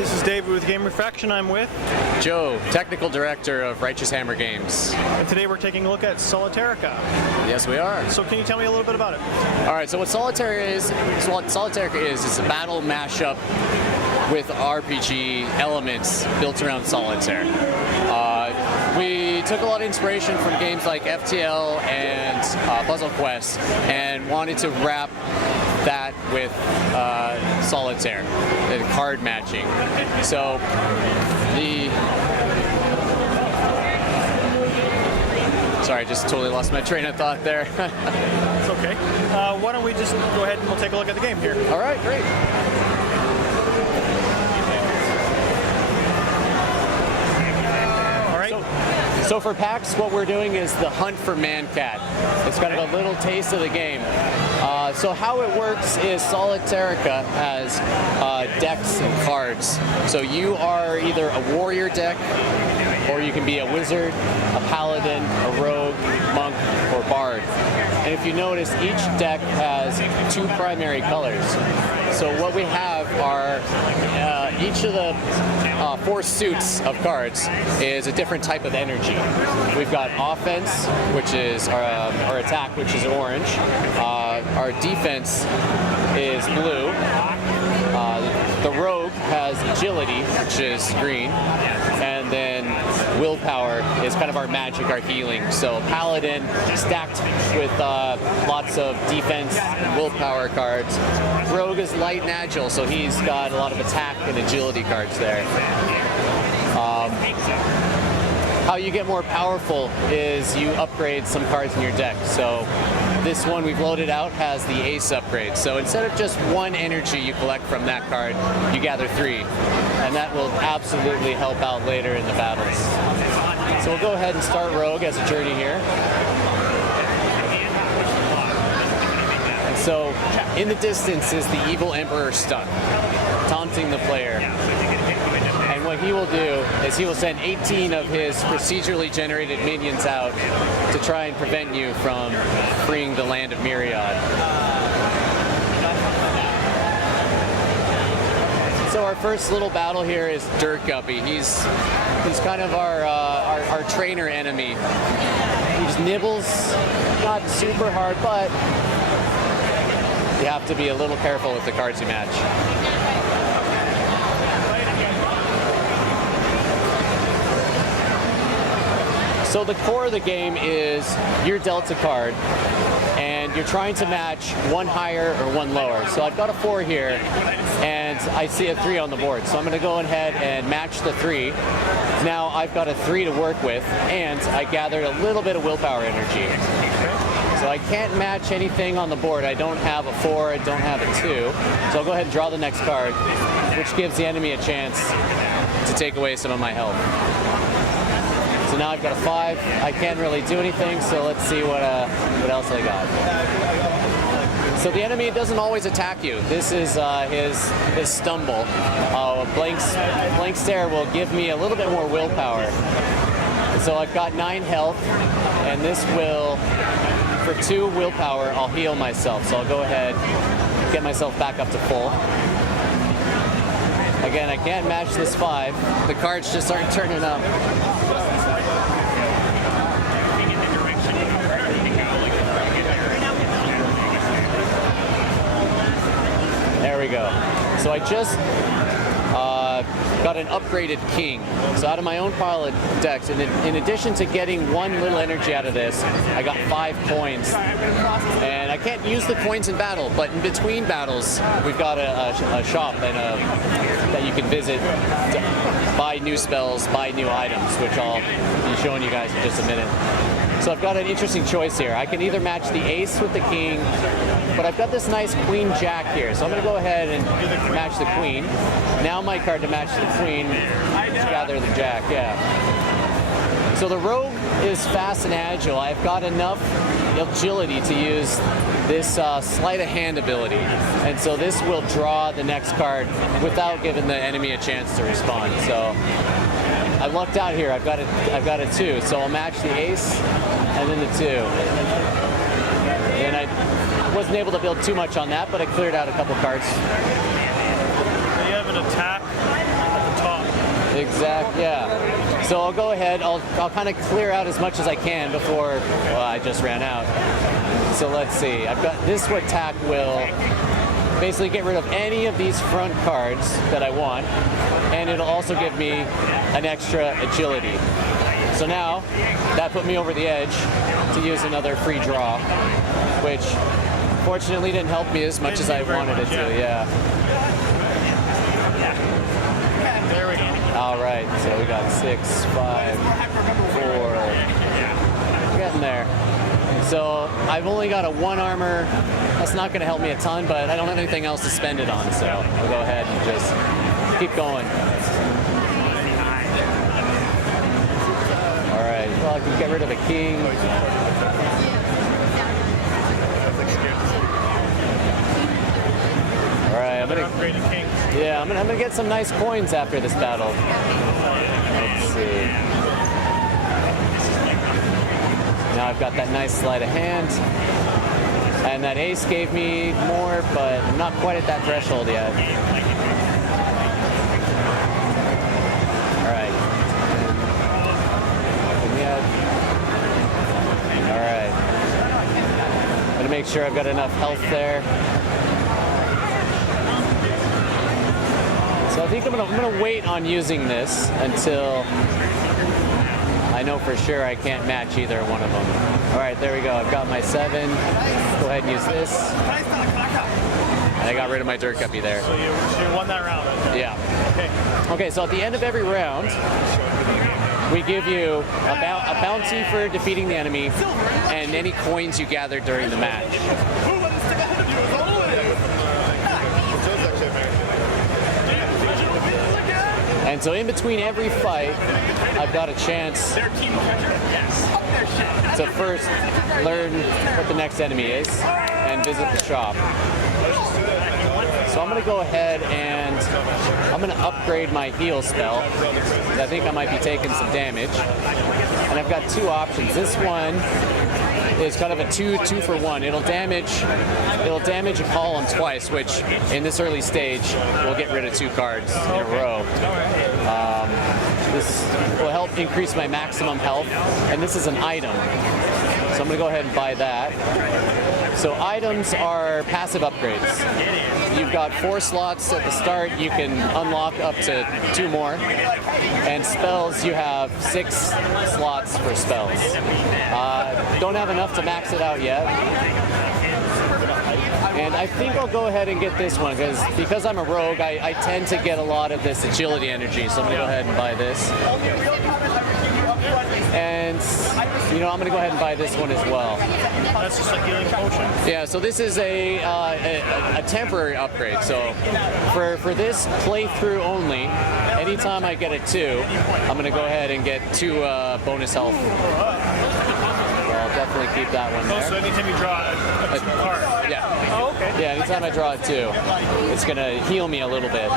this is David with Game Refraction. I'm with Joe, Technical Director of Righteous Hammer Games. and today we're taking a look at Solitairica. Yes, we are. So can you tell me a little bit about it? All right, so what Solitairica is a battle mashup with RPG elements built around solitaire. We took a lot of inspiration from games like FTL and Puzzle Quest and wanted to wrap that with solitaire, the card matching. So sorry, I just totally lost my train of thought there. It's okay. Why don't we just go ahead and we'll take a look at the game here. All right, great. So for PAX, what we're doing is the hunt for Man-Cat. It's kind of a little taste of the game. So how it works is Solitairica has decks and cards. So you are either a warrior deck, or you can be a wizard, a paladin, a rogue, monk, or bard. And if you notice, each deck has two primary colors. So what we have are each of the four suits of cards is a different type of energy. We've got offense, which is our attack, which is orange. Our defense is blue. The rogue has agility, which is green. And then willpower is kind of our magic, our healing. So paladin stacked with lots of defense and willpower cards. Rogue is light and agile, so he's got a lot of attack and agility cards there. How you get more powerful is you upgrade some cards in your deck. So this one we've loaded out has the ace upgrade. So instead of just one energy you collect from that card, you gather three. And that will absolutely help out later in the battles. So we'll go ahead and start Rogue as a journey here. And so in the distance is the Evil Emperor Stunt, taunting the player. And what he will do is he will send 18 of his procedurally generated minions out to try and prevent you from freeing the land of Myriad. So our first little battle here is Dirt Guppy. He's kind of our trainer enemy. He just nibbles, not super hard, but you have to be a little careful with the cards you match. So the core of the game is you're dealt a card, and you're trying to match one higher or one lower. So I've got a 4 here, and I see a 3 on the board. So I'm going to go ahead and match the 3. Now I've got a 3 to work with, and I gathered a little bit of willpower energy. So I can't match anything on the board. I don't have a 4, I don't have a 2. So I'll go ahead and draw the next card, which gives the enemy a chance to take away some of my health. So now I've got a 5. I can't really do anything, so let's see what else I got. So the enemy doesn't always attack you. This is his stumble. Blank stare will give me a little bit more willpower. So I've got 9 health, and this will, for 2 willpower, I'll heal myself. So I'll go ahead, get myself back up to full. Again, I can't match this 5. The cards just aren't turning up. There we go. So I just got an upgraded king. So out of my own pile of decks, and in addition to getting 1 little energy out of this, I got 5 coins. And I can't use the coins in battle, but in between battles, we've got a shop and that you can visit to buy new spells, buy new items, which I'll be showing you guys in just a minute. So I've got an interesting choice here. I can either match the ace with the king, but I've got this nice queen jack here. So I'm going to go ahead and match the queen. Now my card to match the queen, gather the jack, yeah. So the rogue is fast and agile. I've got enough agility to use this sleight of hand ability. And so this will draw the next card without giving the enemy a chance to respond. So I lucked out here. I've got a 2, so I'll match the ace and then the 2. And I wasn't able to build too much on that, but I cleared out a couple cards. So you have an attack, a Yeah. So I'll go ahead. I'll kind of clear out as much as I can before I just ran out. So let's see. I've got this attack will basically get rid of any of these front cards that I want, and it'll also give me an extra agility. So now that put me over the edge to use another free draw, which fortunately didn't help me as much as I wanted it to. Yeah. There we go. All right, so we got 6, 5, 4. Getting there. So I've only got a 1 armor. That's not going to help me a ton, but I don't have anything else to spend it on, so I'll go ahead and just keep going. All right, well, I can get rid of a king. All right, I'm gonna get some nice coins after this battle. Let's see. Now I've got that nice sleight of hand, and that ace gave me more, but I'm not quite at that threshold yet. All right. All right. Gotta make sure I've got enough health there. So I think I'm gonna wait on using this until I know for sure I can't match either one of them. All right, there we go. I've got my 7. Go ahead and use this. And I got rid of my dirt guppy there. So you won that round. Yeah. Okay. Okay, so at the end of every round, we give you a bounty for defeating the enemy and any coins you gathered during the match. And so in between every fight, I've got a chance to first learn what the next enemy is and visit the shop. So I'm going to go ahead and I'm going to upgrade my heal spell, because I think I might be taking some damage. And I've got 2 options. This one is kind of a 2-for-1. It'll damage a column twice, which in this early stage will get rid of 2 cards in a row. This will help increase my maximum health, and this is an item. So I'm going to go ahead and buy that. So items are passive upgrades. You've got 4 slots at the start. You can unlock up to 2 more. And spells, you have 6 slots for spells. Don't have enough to max it out yet. And I think I'll go ahead and get this one because I'm a rogue, I tend to get a lot of this agility energy. So I'm going to go ahead and buy this. And, I'm going to go ahead and buy this one as well. That's just a healing potion? Yeah, so this is a temporary upgrade. So for this playthrough only, anytime I get a 2, I'm going to go ahead and get 2 bonus health. So I'll definitely keep that one there. Oh, so anytime you draw a 2 card? Yeah. Oh, okay. Yeah, anytime I draw a 2, it's going to heal me a little bit.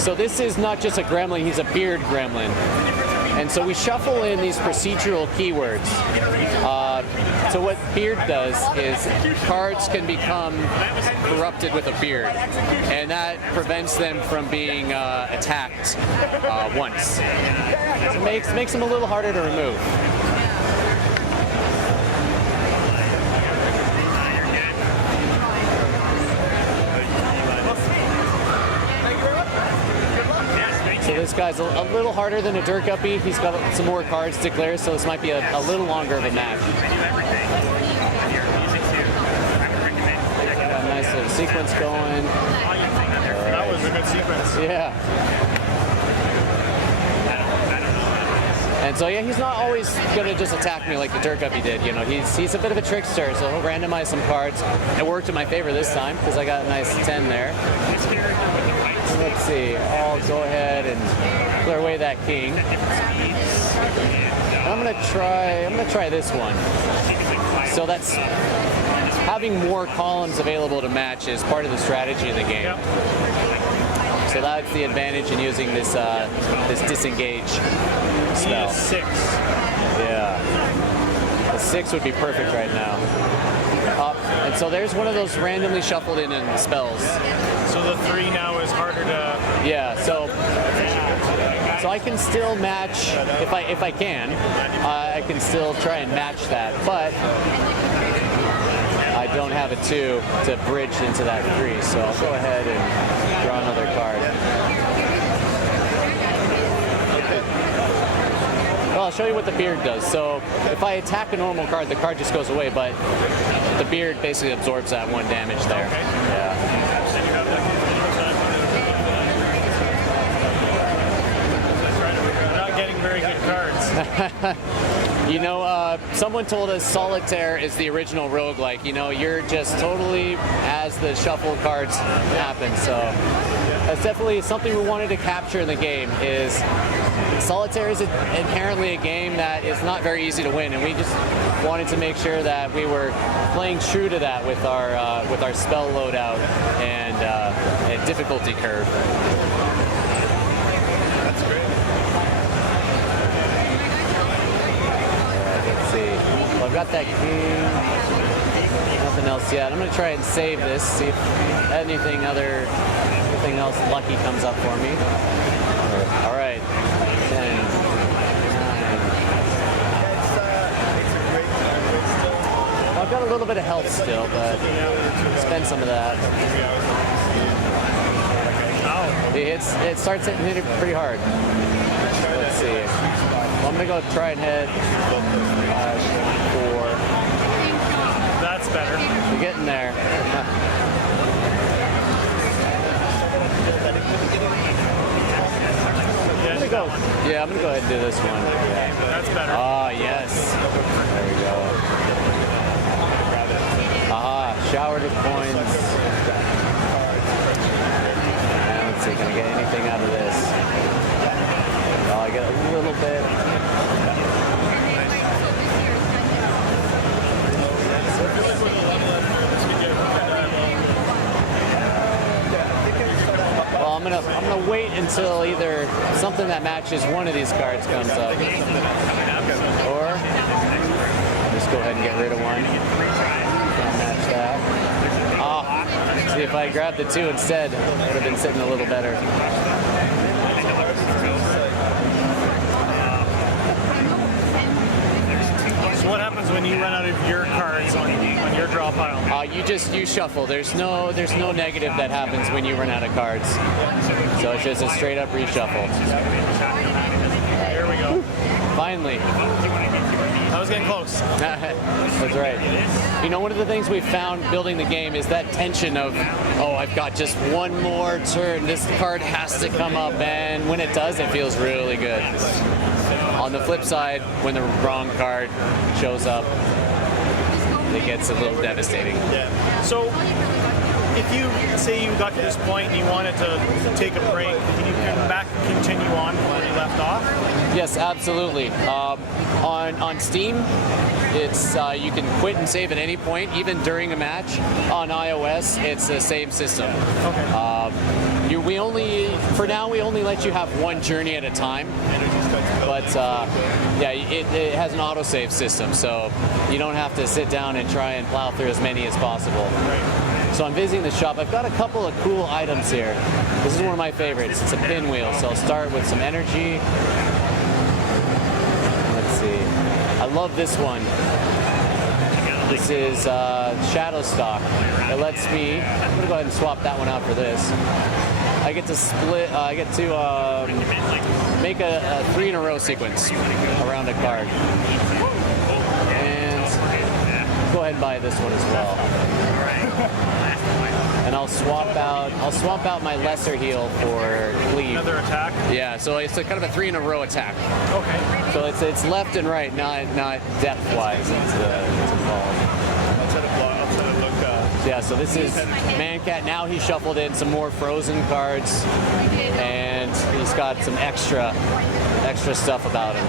So this is not just a gremlin, he's a beard gremlin. And so we shuffle in these procedural keywords. So what beard does is cards can become corrupted with a beard, and that prevents them from being attacked once. So it makes them a little harder to remove. So this guy's a little harder than a dirt guppy. He's got some more cards to clear, so this might be a little longer of a match. Got a nice little sequence going. Right. That was a good sequence. Yeah. And so yeah, he's not always gonna just attack me like the dirt guppy did. He's a bit of a trickster, so he'll randomize some cards. It worked in my favor this time because I got a nice 10 there. Let's see. I'll go ahead and clear away that king. I'm gonna try this one. So that's having more columns available to match is part of the strategy of the game. Yep. So that's the advantage in using this this disengage spell. 6. Yeah. The 6 would be perfect right now. And so there's one of those randomly shuffled in spells. So the 3 now is harder to... Yeah, so So I can still match if I can. I can still try and match that, but I don't have a 2 to bridge into that 3. So I'll go ahead and draw another card. Well, I'll show you what the beard does. So if I attack a normal card, the card just goes away, but the beard basically absorbs that 1 damage there. Okay. Yeah. Not getting very good cards. You know, someone told us Solitaire is the original roguelike. You know, you're just totally as the shuffle cards happen. So that's definitely something we wanted to capture in the game. Is Solitaire is inherently a game that is not very easy to win, and we just wanted to make sure that we were playing true to that with our spell loadout and difficulty curve. That's great. Well, I've got that king. Nothing else yet. I'm going to try and save this, see if anything else lucky comes up for me. All right. 10, 9. Well, I've got a little bit of health still, but spend some of that. It starts hitting it pretty hard. Let's see. Well, I'm going to go try and hit 4. That's better. We're getting there. I'm gonna go. Yeah, I'm gonna go ahead and do this one. Yeah. That's better. Ah, yes. There we go. Aha, showered with coins. And let's see, can I get anything out of this? Oh, I get a little bit. Well, I'm gonna wait until either something that matches one of these cards comes up, or just go ahead and get rid of one. Can't match that. Ah, see, if I grabbed the 2 instead, it would have been sitting a little better. So what happens when you run out of your cards on your draw pile? You shuffle. There's no negative that happens when you run out of cards. So it's just a straight up reshuffle. Here we go. Finally. I was getting close. That's right. You know, one of the things we found building the game is that tension of, oh, I've got just one more turn. This card has to come up, and when it does, it feels really good. On the flip side, when the wrong card shows up, it gets a little devastating. Yeah. So, if you say you got to this point and you wanted to take a break, can you come back and continue on from where you left off? Yes, absolutely. On Steam, it's you can quit and save at any point, even during a match. On iOS, it's the same system. Okay. We only let you have one journey at a time. But yeah, it has an autosave system, so you don't have to sit down and try and plow through as many as possible. So I'm visiting the shop. I've got a couple of cool items here. This is one of my favorites. It's a pinwheel, so I'll start with some energy. Let's see. I love this one. This is Shadow Stock. It lets me, I'm going to go ahead and swap that one out for this. I get to split, I get to make a 3 in a row sequence around a card. And go ahead and buy this one as well. And I'll swap out my lesser heal for cleave. Another attack? Yeah, so it's a kind of a 3 in a row attack. Okay. So it's left and right, not depth wise. It's involved. Yeah, so this is Mancat. Now he shuffled in some more frozen cards, and he's got some extra stuff about him.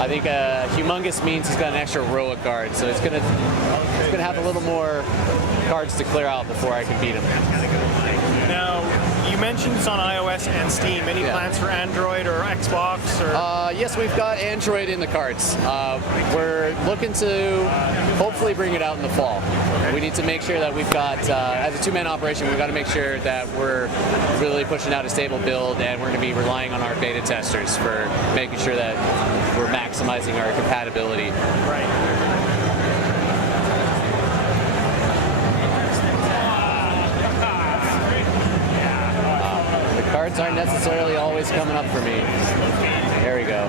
I think humongous means he's got an extra row of cards, so it's gonna have a little more cards to clear out before I can beat him. Now, you mentioned it's on iOS and Steam. Any plans for Android or Xbox? Or Yes, we've got Android in the cards. We're looking to hopefully bring it out in the fall. We need to make sure that we've got, as a two-man operation, we've got to make sure that we're really pushing out a stable build, and we're going to be relying on our beta testers for making sure that we're maximizing our compatibility. Right. Cards aren't necessarily always coming up for me. There we go.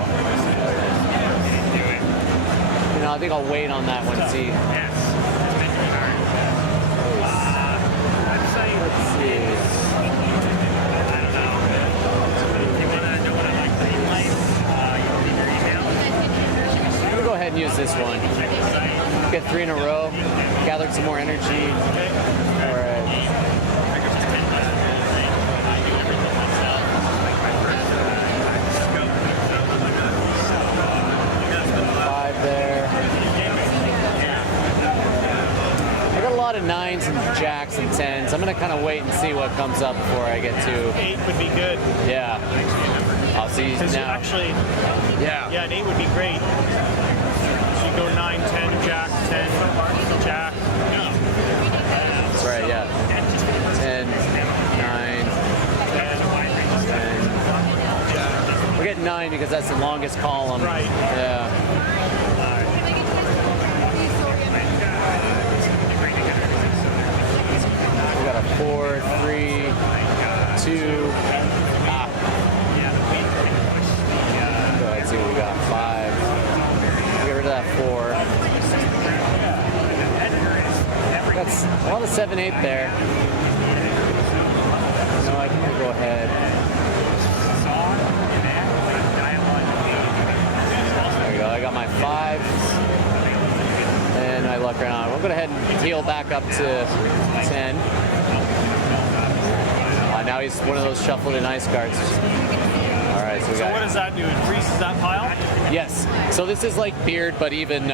You know, I think I'll wait on that one, see. Let's see. We'll go ahead and use this one. Get 3 in a row. Gathered some more energy. All right. A lot of 9s and jacks and 10s. I'm going to kind of wait and see what comes up before I get to 8 would be good. Yeah. I'll see you now. Actually, yeah, an 8 would be great. So you go 9, 10, jack, 10, jack. That's right, yeah. 10, 9, 10. We're getting 9 because that's the longest column. Right. Yeah. We got a 4, 3, 2. Go ahead and see what we got. 5. Get rid of that 4. That's a lot of 7, 8 there. No, I think I'll go ahead. There we go. I got my 5. And I luck right on. We'll go ahead and heal back up to 10. Now he's one of those shuffled in ice cards. All right, so we got. So what does that do? Increases that pile? Yes. So this is like beard, but even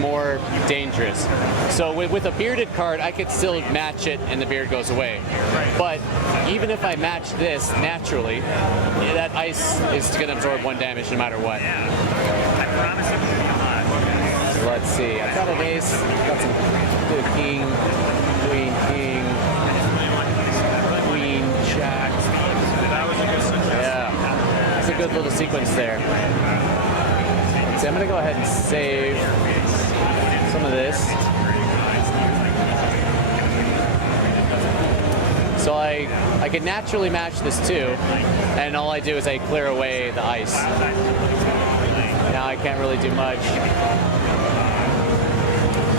more dangerous. So with a bearded card, I could still match it, and the beard goes away. Right. But even if I match this naturally, that ice is going to absorb 1 damage no matter what. So let's see. I've got an ace. Got some good king, queen, king. Jack. That was a good sequence. Yeah, it's a good little sequence there. Let's see, I'm going to go ahead and save some of this. So I can naturally match this too, and all I do is I clear away the ice. Now I can't really do much.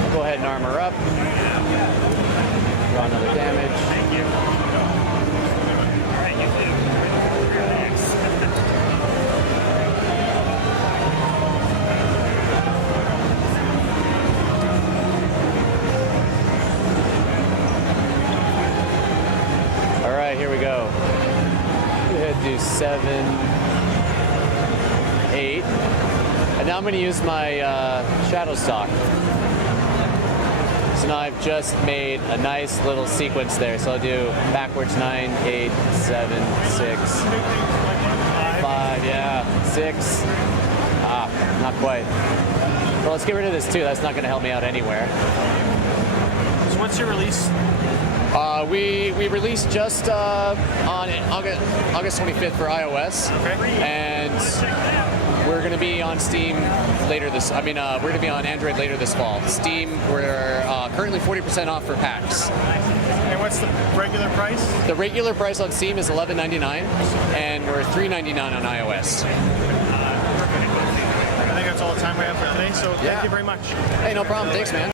I'll go ahead and armor up. Draw another damage. Here we go. Go ahead and do 7, 8. And now I'm going to use my shadow stock. So now I've just made a nice little sequence there. So I'll do backwards 9, 8, 7, 6, 5, yeah, 6. Not quite. Well, let's get rid of this too. That's not going to help me out anywhere. So what's your release? We released just on August 25th for iOS, and we're going to be on Steam later this. We're going to be on Android later this fall. Steam, we're currently 40% off for PAX. And what's the regular price? The regular price on Steam is $11.99, and we're $3.99 on iOS. I think that's all the time we have for today. So thank you very much. Hey, no problem. Thanks, man.